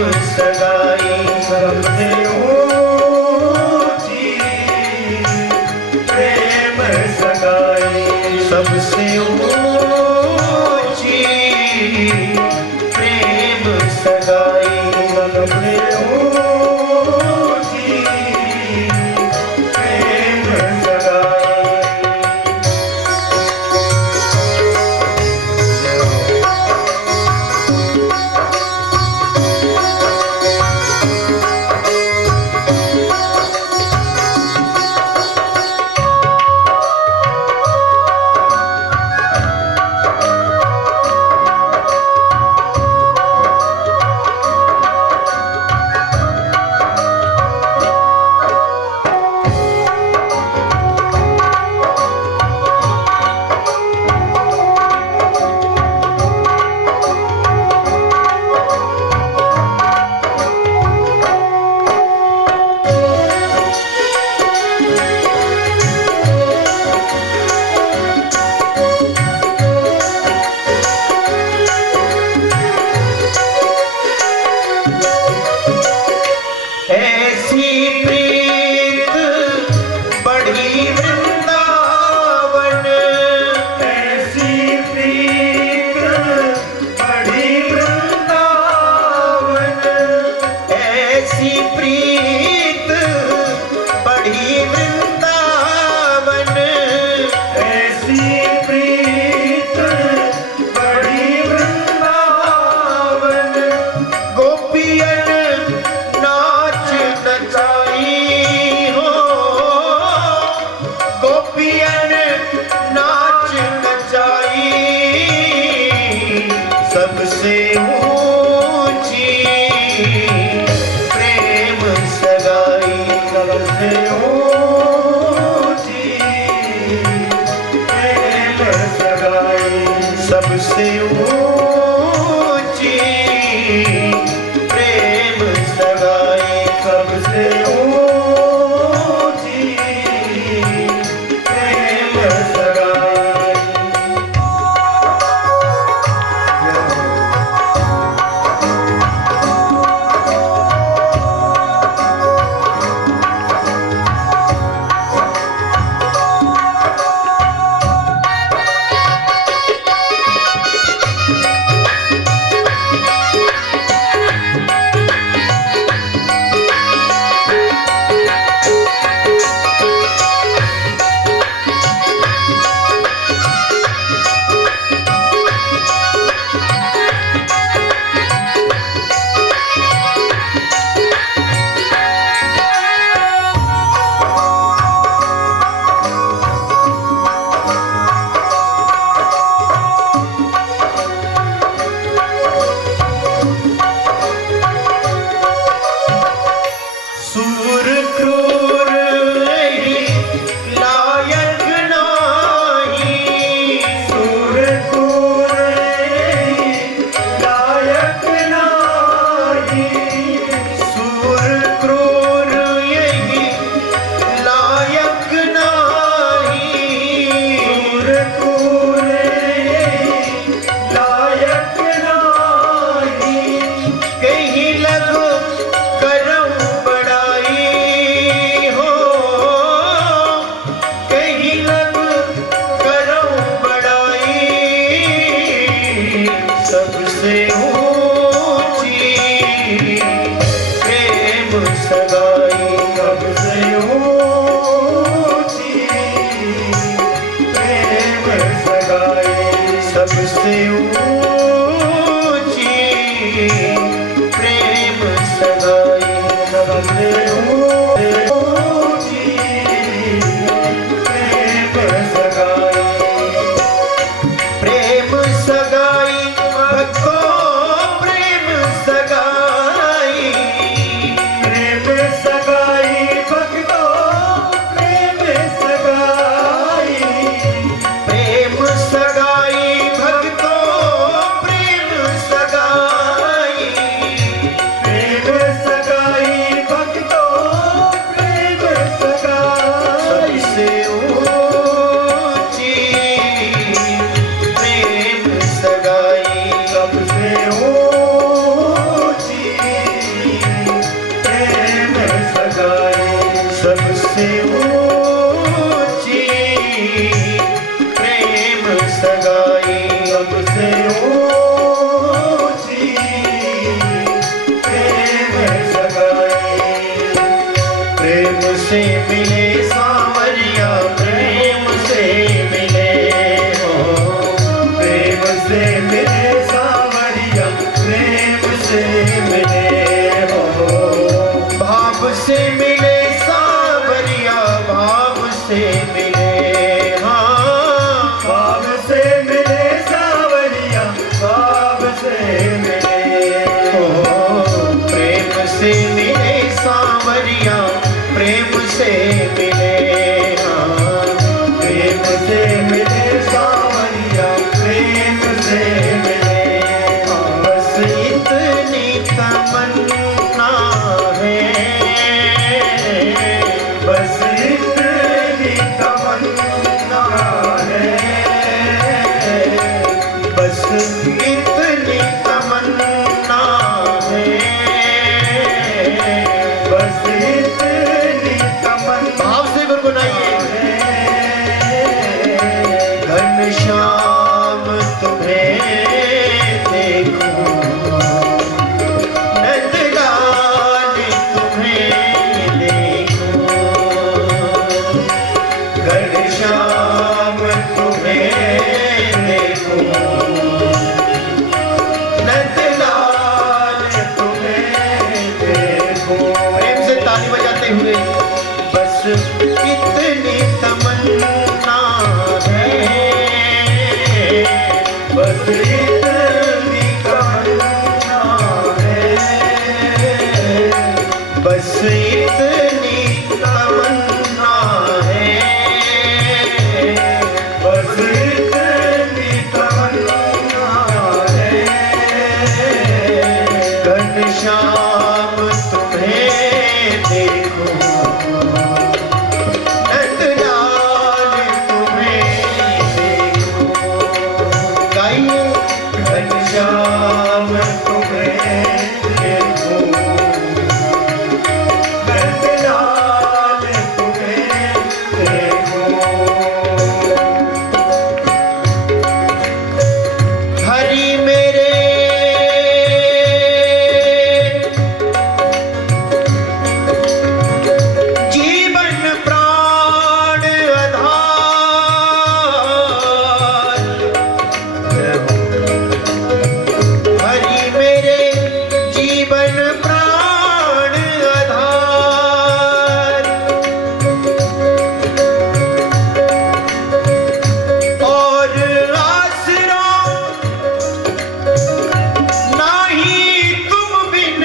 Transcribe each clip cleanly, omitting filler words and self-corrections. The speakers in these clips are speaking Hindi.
सगाई सबसे ऊंची, प्रेम सगाई सबसे ऊंची, प्रेम सगाई सबसे ऊंची, प्रेम सगाई। सबसे ऊंची प्रेम सगाई सबसे ऊंची, प्रेम सगाई सबसे ऊंची, प्रेम सगाई सबसे ऊंची, प्रेम सगाई। सबसे ऊंची प्रेम सगाई सबसे ऊंची, प्रेम सगाई सबसे ऊंची, प्रेम सगाई सबसे ऊंची, प्रेम सगाई। प्रेम सगाई भक्तों प्रेम सगाई, प्रेम सगाई भक्तों प्रेम सगाई, प्रेम सगाई भक्तों प्रेम सगाई, प्रेम सगाई भक्तों प्रेम सगाई सबसे ऊंची प्रेम सगाई सबसे ऊंची, नंदलाल तुम्हें देखूं। प्रेम से ताली बजाते हुए बस इतनी तमन्ना है, बस इतनी तमन्ना है, बस इतनी तमन्ना है, बस इतनी तमन्ना है। घनश्याम तुम्हें देखूं, नंदलाल तुम्हें देखूं। गाइए घनश्याम तुम्हें देखूं, नंदलाल तुम्हें देखूं। हरि मेरे जीवन प्राण आधार, हरि मेरे जीवन प्राण आधार। और आसरा नाही तुम बिन,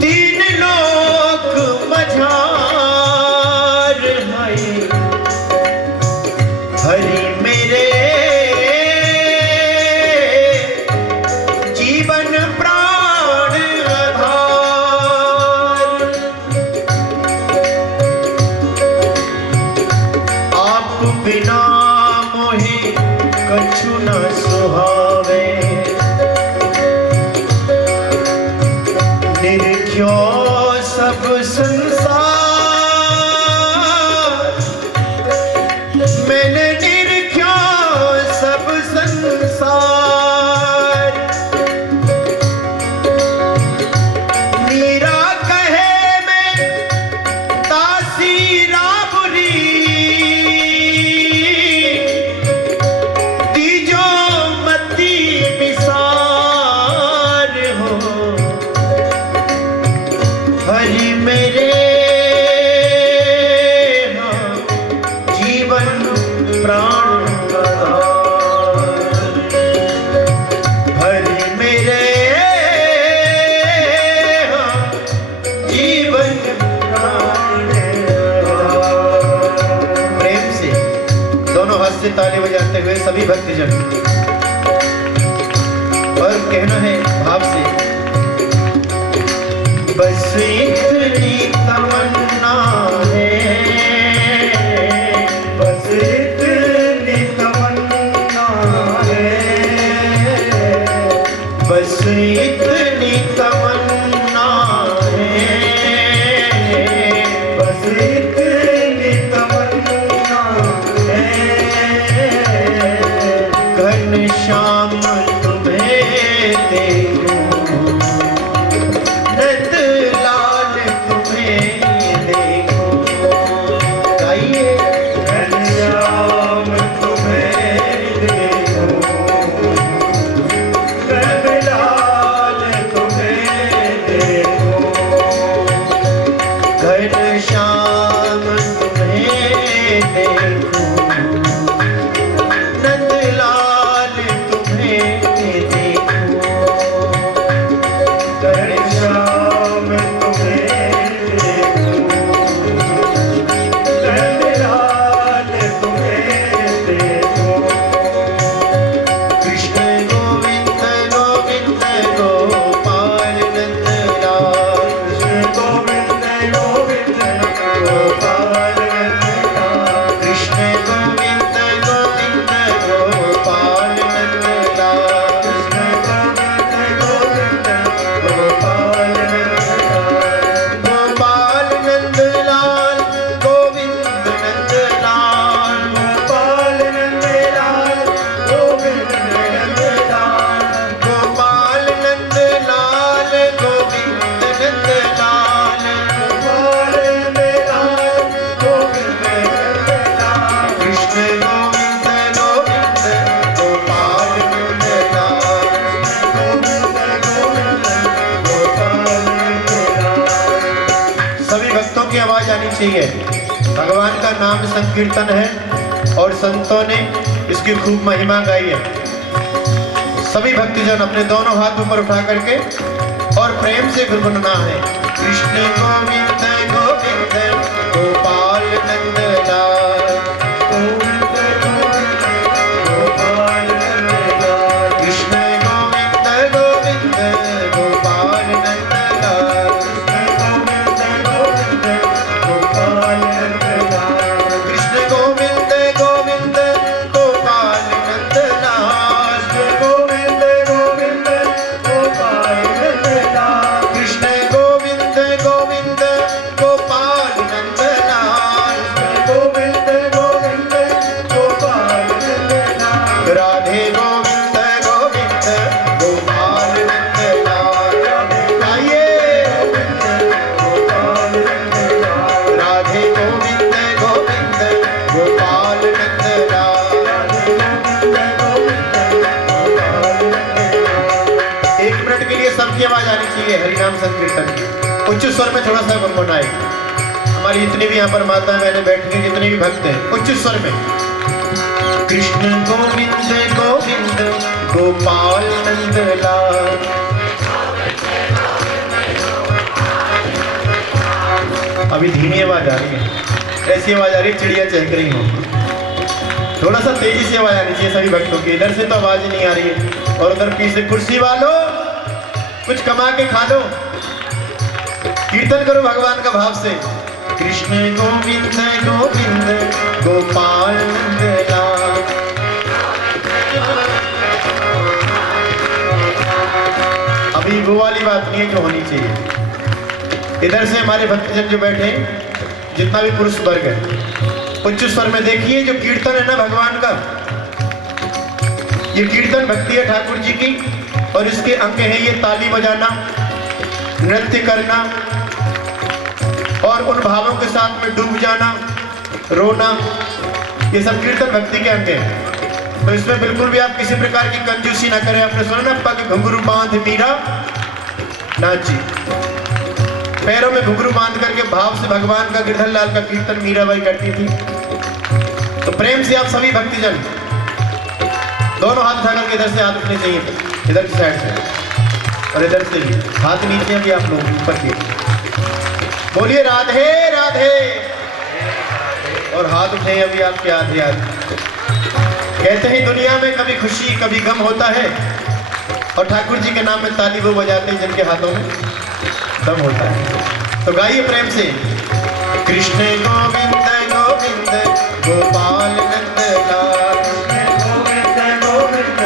तीन लोक मझार है। हरि मेरे जीवन प्राण आधार। आप बिना मोहे कछु न सुहावे, निरख्यो सब संसार, मैंने निरख्यो सब संसार। मीरा कहे मैं दासी राबरी, दीजो मती विसार हो। हरि मेरे हाँ, जीवन प्राण आधार। हरि मेरे हाँ, जीवन प्राण आधार। प्रेम से दोनों हाथ से ताली बजाते हुए सभी भक्तजन, और कहना है भाव से बस इतनी तमन्ना है, बस इतनी तमन्ना है, बस इतनी तमन्ना है, बस इतनी तमन्ना है। घनश्याम तुम्हें देखूं, नंदलाल तुम्हें चाहिए। भगवान का नाम संकीर्तन है और संतों ने इसकी खूब महिमा गाई है। सभी भक्तजन अपने दोनों हाथ ऊपर उठा करके और प्रेम से गुनगुनाना है। कृष्ण गोविंद गोविंद गोपाल नंद लाल, गोविंद गोविंद गोपाल नंद लाल, कृष्ण गोविंद गोविंद गोपाल नंद लाल, कृष्ण गोविंद गोपाल नंद लाल, कृष्ण गोविंद गोविंद गोपाल नंद लाल, गोविंद गोविंद गोपाल नंद लाल, कृष्ण गोविंद गोविंद गोपाल नंद लाल, गोविंद गोविंद गोपाल नंद लाल, राधे गोविंद गोविंद गोपाल नंद लाल, आइए गोपाल नंद लाल, राधे गोविंद गोविंद गोपाल नंद लाल, एक मिनट के लिए सबकी आवाज आनी चाहिए हरिनाम संकीर्तन की। उच्च स्वर में थोड़ा सा गुनगुनाए। हमारी जितनी भी यहाँ पर माता बहनें बैठी हैं, जितने भी भक्त हैं, उच्च स्वर में कृष्ण गोविंद गोविंद गोपाल नंद लाल, अभी धीमी आवाज आ रही है, ऐसी आवाज आ रही है चिड़िया चहक रही हो। थोड़ा सा तेजी से आवाज आनी चाहिए सभी भक्तों की। इधर से तो आवाज नहीं आ रही है और उधर पीछे कुर्सी वालों कुछ कमा के खा दो, कीर्तन करो भगवान का भाव से। कृष्ण गोविंद गोविंद गोपाल नंद लाल, अभी वो वाली बात नहीं है जो होनी चाहिए। इधर से हमारे भक्तजन जो बैठे हैं, जितना भी पुरुष वर्ग है, उच्च स्वर में देखिए। जो कीर्तन है ना भगवान का, ये कीर्तन भक्ति है ठाकुर जी की, और इसके अंग हैं ये ताली बजाना, नृत्य करना और उन भावों के साथ में डूब जाना, रोना, ये सब कीर्तन भक्ति के अंग हैं। तो इसमें बिल्कुल भी आप किसी प्रकार की कंजूसी ना करें। आपने सुना ना, पग घुंघरू बांध मीरा नाची, पैरों में घुंघरू बांध करके भाव से भगवान का गिरधर लाल का कीर्तन मीराबाई करती थी। तो प्रेम से आप सभी भक्तजन दोनों हाथ उठा करके इधर से हाथ उठने चाहिए, इधर की साइड से और इधर से भी हाथ नीचे भी आप लोग ऊपर के बोलिए राधे राधे, और हाथ उठे अभी आपके आधे आधे। कहते हैं दुनिया में कभी खुशी कभी गम होता है, और ठाकुर जी के नाम में ताली वो बजाते हैं जिनके हाथों में दम होता है। तो गाइए प्रेम से, कृष्ण गोविंद गोविंद गोपाल नंद लाल, गोविंद गोविंद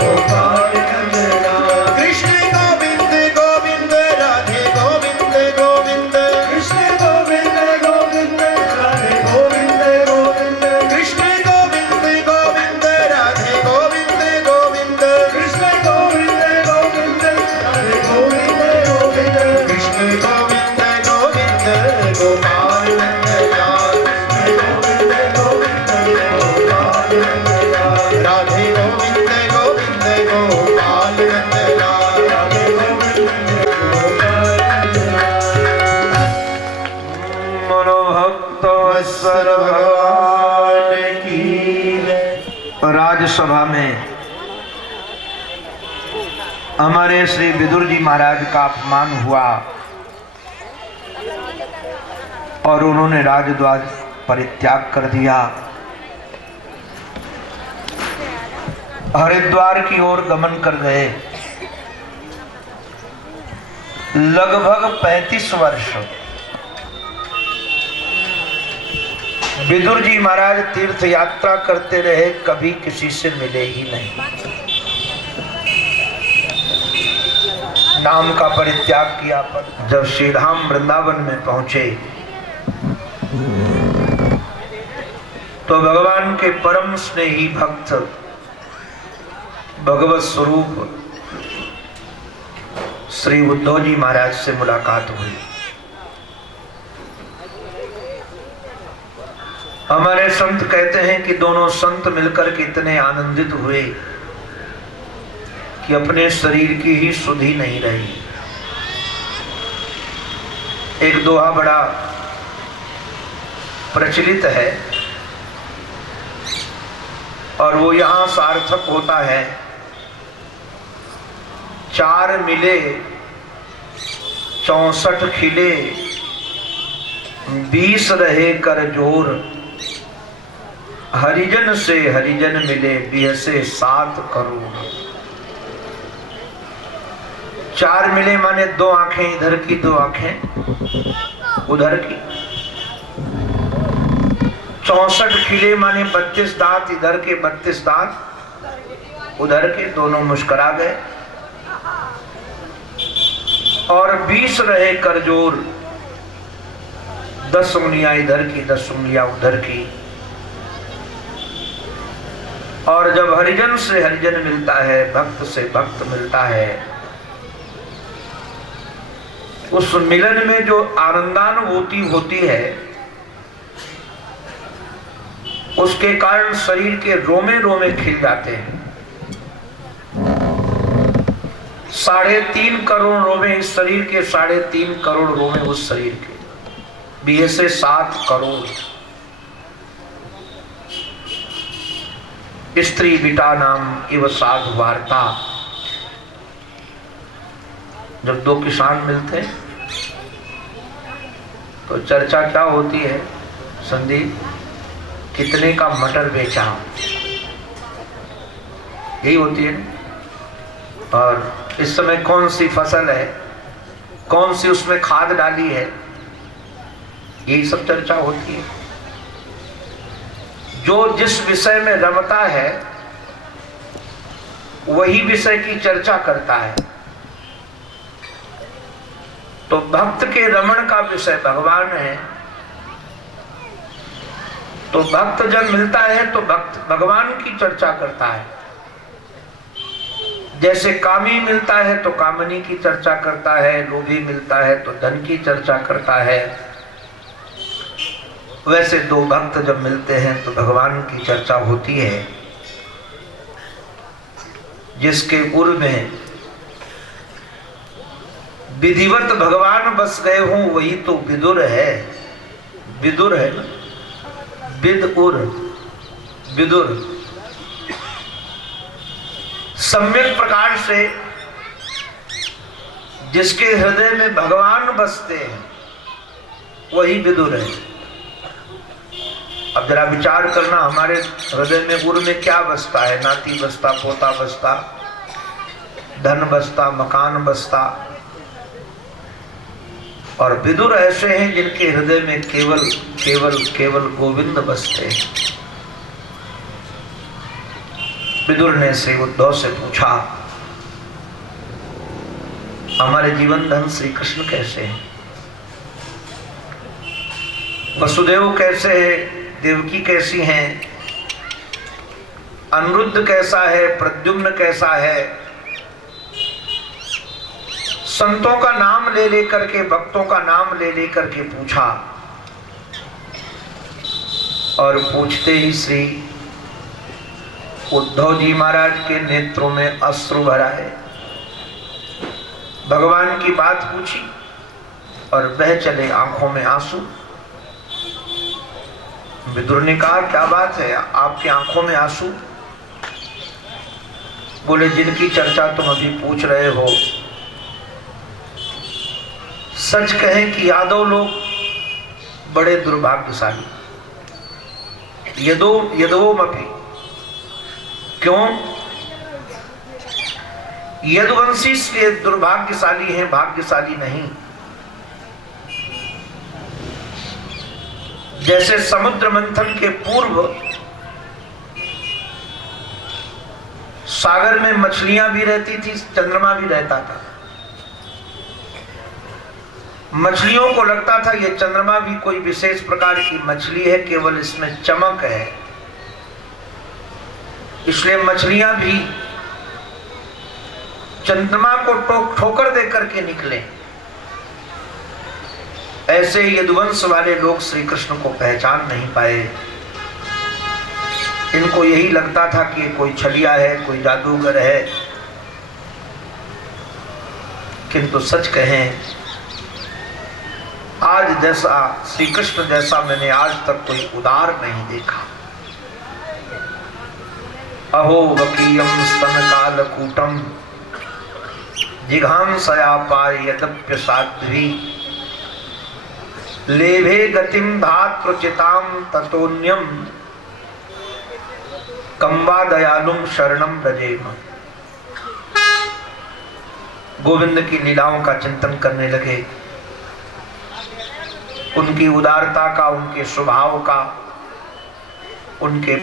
गोपाल नंद लाल, कृष्ण गोविंद गोविंद राधे गोविंद गोविंद, कृष्ण गोविंद गोविंद राधे गोविंद गोविंद, कृष्ण गोविंद गोविंद राधे गोविंद गोविंद, कृष्ण गोविंद गोविंद राधे गोविंद गोविंद, कृष्ण गोविंद गोविंद गोपाल नंद लाल, गोविंद गोविंद गोपाल नंद लाल, राधे गोविंद गोविंद गोपाल नंद लाल, राधे गोविंद गोपाल नंद लाल। मनोभक्तवत्सल भगवान की राजसभा में हमारे श्री विदुर जी महाराज का अपमान हुआ और उन्होंने राजद्वार परित्याग कर दिया। हरिद्वार की ओर गमन कर गए। लगभग 35 वर्ष विदुर जी महाराज तीर्थ यात्रा करते रहे, कभी किसी से मिले ही नहीं। नाम का परित्याग किया, पर जब श्री धाम वृंदावन में पहुंचे तो भगवान के परम स्नेही भक्त भगवत स्वरूप श्री उद्धव जी महाराज से मुलाकात हुई। हमारे संत कहते हैं कि दोनों संत मिलकर के इतने आनंदित हुए कि अपने शरीर की ही सुधि नहीं रही। एक दोहा बड़ा प्रचलित है और वो यहाँ सार्थक होता है। 4 मिले 64 खिले, 20 रहे कर जोर, हरिजन से हरिजन मिले, 20 से 7 करोड़। 4 मिले माने 2 आंखें इधर की, 2 आंखें उधर की। 64 खिले माने 32 दांत इधर के, 32 दांत उधर के, दोनों मुस्कुरा गए। और 20 रहे करजोर, 10 उंगलियां इधर की, 10 उंगलियां उधर की। और जब हरिजन से हरिजन मिलता है, भक्त से भक्त मिलता है, उस मिलन में जो आनंदानुभूति होती है, उसके कारण शरीर के रोमे रोमे खिल जाते हैं। 3.5 करोड़ रोमे इस शरीर के, 3.5 करोड़ रोमे उस शरीर के, 20 से 7 करोड़। स्त्री बिटा नाम इव साधु वार्ता। जब 2 किसान मिलते हैं तो चर्चा क्या होती है? संदीप, कितने का मटर बेचा? यही होती है। और इस समय कौन सी फसल है, कौन सी उसमें खाद डाली है, यही सब चर्चा होती है। जो जिस विषय में रमता है वही विषय की चर्चा करता है। तो भक्त के रमण का विषय भगवान है। तो भक्त जब मिलता है तो भक्त भगवान की चर्चा करता है। जैसे कामी मिलता है तो कामनी की चर्चा करता है, लोभी मिलता है तो धन की चर्चा करता है। वैसे 2 भक्त जब मिलते हैं तो भगवान की चर्चा होती है। जिसके उर में विधिवत भगवान बस गए हों वही तो विदुर है। विदुर है ना, विद उर, विदुर। सम्यक प्रकार से जिसके हृदय में भगवान बसते हैं वही विदुर है। अब जरा विचार करना, हमारे हृदय में उर में क्या बसता है? नाती बसता, पोता बसता, धन बसता, मकान बसता। और विदुर ऐसे हैं जिनके हृदय में केवल केवल केवल गोविंद बसते हैं। विदुर ने से उद्धव से पूछा, हमारे जीवन धन श्री कृष्ण कैसे हैं? वसुदेव कैसे है? देवकी कैसी हैं? अनिरुद्ध कैसा है? प्रद्युम्न कैसा है? संतों का नाम ले लेकर के, भक्तों का नाम ले लेकर के पूछा। और पूछते ही श्री उद्धव जी महाराज के नेत्रों में अश्रु भरा है। भगवान की बात पूछी और बह चले आंखों में आंसू। विदुर ने कहा, क्या बात है, आपकी आंखों में आंसू? बोले, जिनकी चर्चा तुम अभी पूछ रहे हो, सच कहें कि यादव लोग बड़े दुर्भाग्यशाली। यदवोमपि। क्यों? यदुवंशी इसलिए दुर्भाग्यशाली हैं, भाग्यशाली नहीं। जैसे समुद्र मंथन के पूर्व सागर में मछलियां भी रहती थी, चंद्रमा भी रहता था। मछलियों को लगता था ये चंद्रमा भी कोई विशेष प्रकार की मछली है, केवल इसमें चमक है, इसलिए मछलियां भी चंद्रमा को ठोकर दे करके निकले। ऐसे यदुवंश वाले लोग श्री कृष्ण को पहचान नहीं पाए। इनको यही लगता था कि कोई छलिया है, कोई जादूगर है। किंतु सच कहें, आज जैसा श्री कृष्ण जैसा मैंने आज तक कोई उदार नहीं देखा। अहो वकीयम स्तन कालकूटम जिघांसया पाय यद्यप्य साध्वी लेभे गतिम धात्रुचिताम ततोन्यम कंबा दयालुम शरणम रजेम। गोविंद की लीलाओं का चिंतन करने लगे, उनकी उदारता का, उनके स्वभाव का, उनके